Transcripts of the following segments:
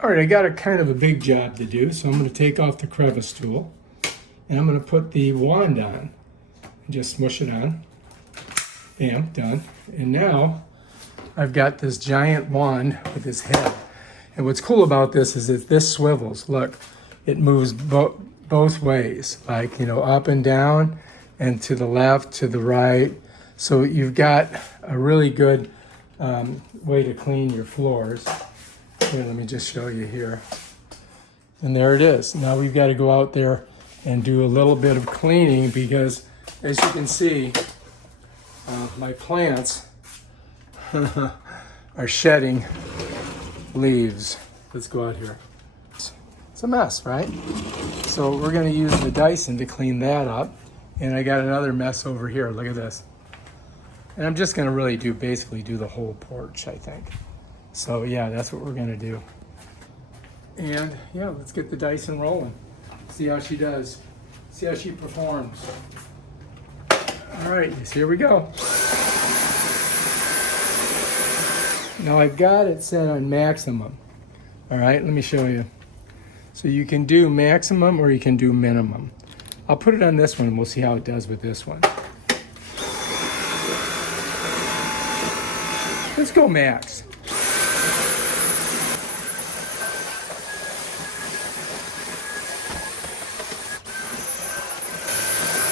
All right, I got a kind of a big job to do, so I'm going to take off the crevice tool and I'm going to put the wand on. Just smush it on. Bam, done. And now I've got this giant wand with this head. And what's cool about this is that this swivels. Look, it moves both ways, like, you know, up and down and to the left, to the right. So you've got a really good way to clean your floors. Here, let me just show you here. And there it is. Now we've got to go out there and do a little bit of cleaning because, as you can see, my plants are shedding leaves. Let's go out here. It's a mess, right? So we're going to use the Dyson to clean that up. And I got another mess over here. Look at this. And I'm just going to really basically do the whole porch, I think. So yeah, that's what we're going to do. And yeah, let's get the Dyson rolling. See how she does. See how she performs. All right, here we go. Now I've got it set on maximum. All right, let me show you. So you can do maximum or you can do minimum. I'll put it on this one and we'll see how it does with this one. Let's go max.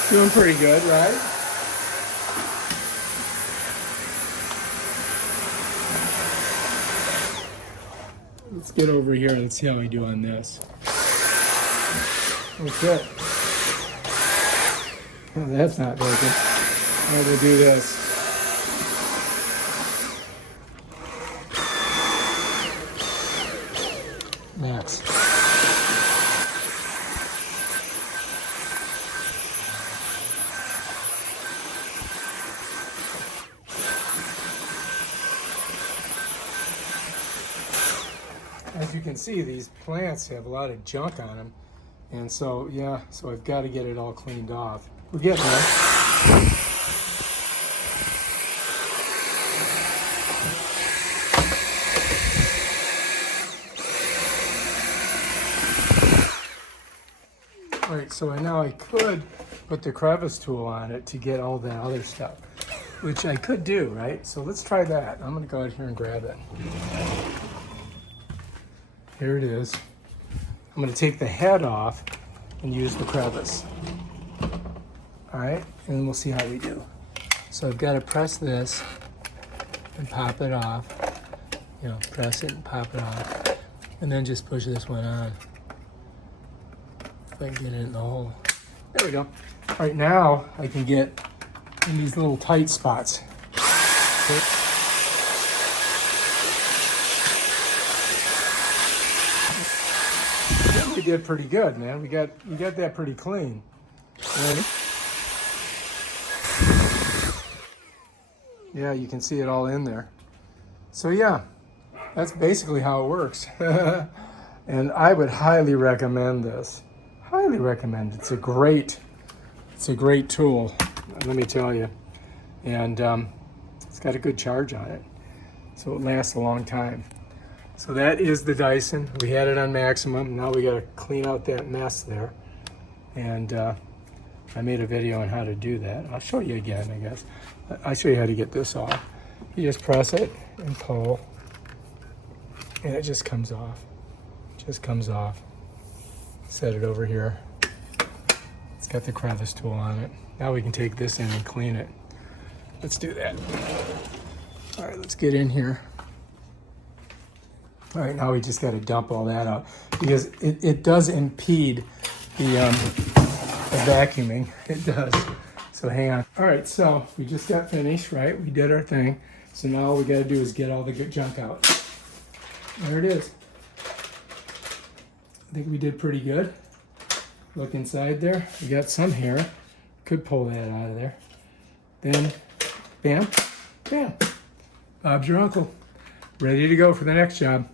Doing pretty good, right? Let's get over here. Let's see how we do on this. Okay. Oh, that's not working. How do we do this? Max. As you can see, these plants have a lot of junk on them. And so, yeah, so I've got to get it all cleaned off. We're getting there. All right, so now I could put the crevice tool on it to get all that other stuff, which I could do, right? So let's try that. I'm gonna go out here and grab it. Here it is. I'm going to take the head off and use the crevice. All right, and then we'll see how we do. So I've got to press this and pop it off. You know, press it and pop it off. And then just push this one on. If I can get it in the hole. There we go. All right, now I can get in these little tight spots. We did pretty good, man. We got that pretty clean. Ready? Yeah, you can see it all in there. So yeah, that's basically how it works. And I would highly recommend this. Highly recommend it. It's a great tool, let me tell you. And it's got a good charge on it, so it lasts a long time. So that is the Dyson. We had it on maximum. Now we got to clean out that mess there. And I made a video on how to do that. I'll show you again, I guess. I'll show you how to get this off. You just press it and pull, and it just comes off. Just comes off. Set it over here. It's got the crevice tool on it. Now we can take this in and clean it. Let's do that. All right, let's get in here. All right, now we just got to dump all that out because it does impede the vacuuming. It does. So hang on. All right, so we just got finished, right? We did our thing. So now all we got to do is get all the good junk out. There it is. I think we did pretty good. Look inside there. We got some hair. Could pull that out of there. Then, bam, bam. Bob's your uncle. Ready to go for the next job.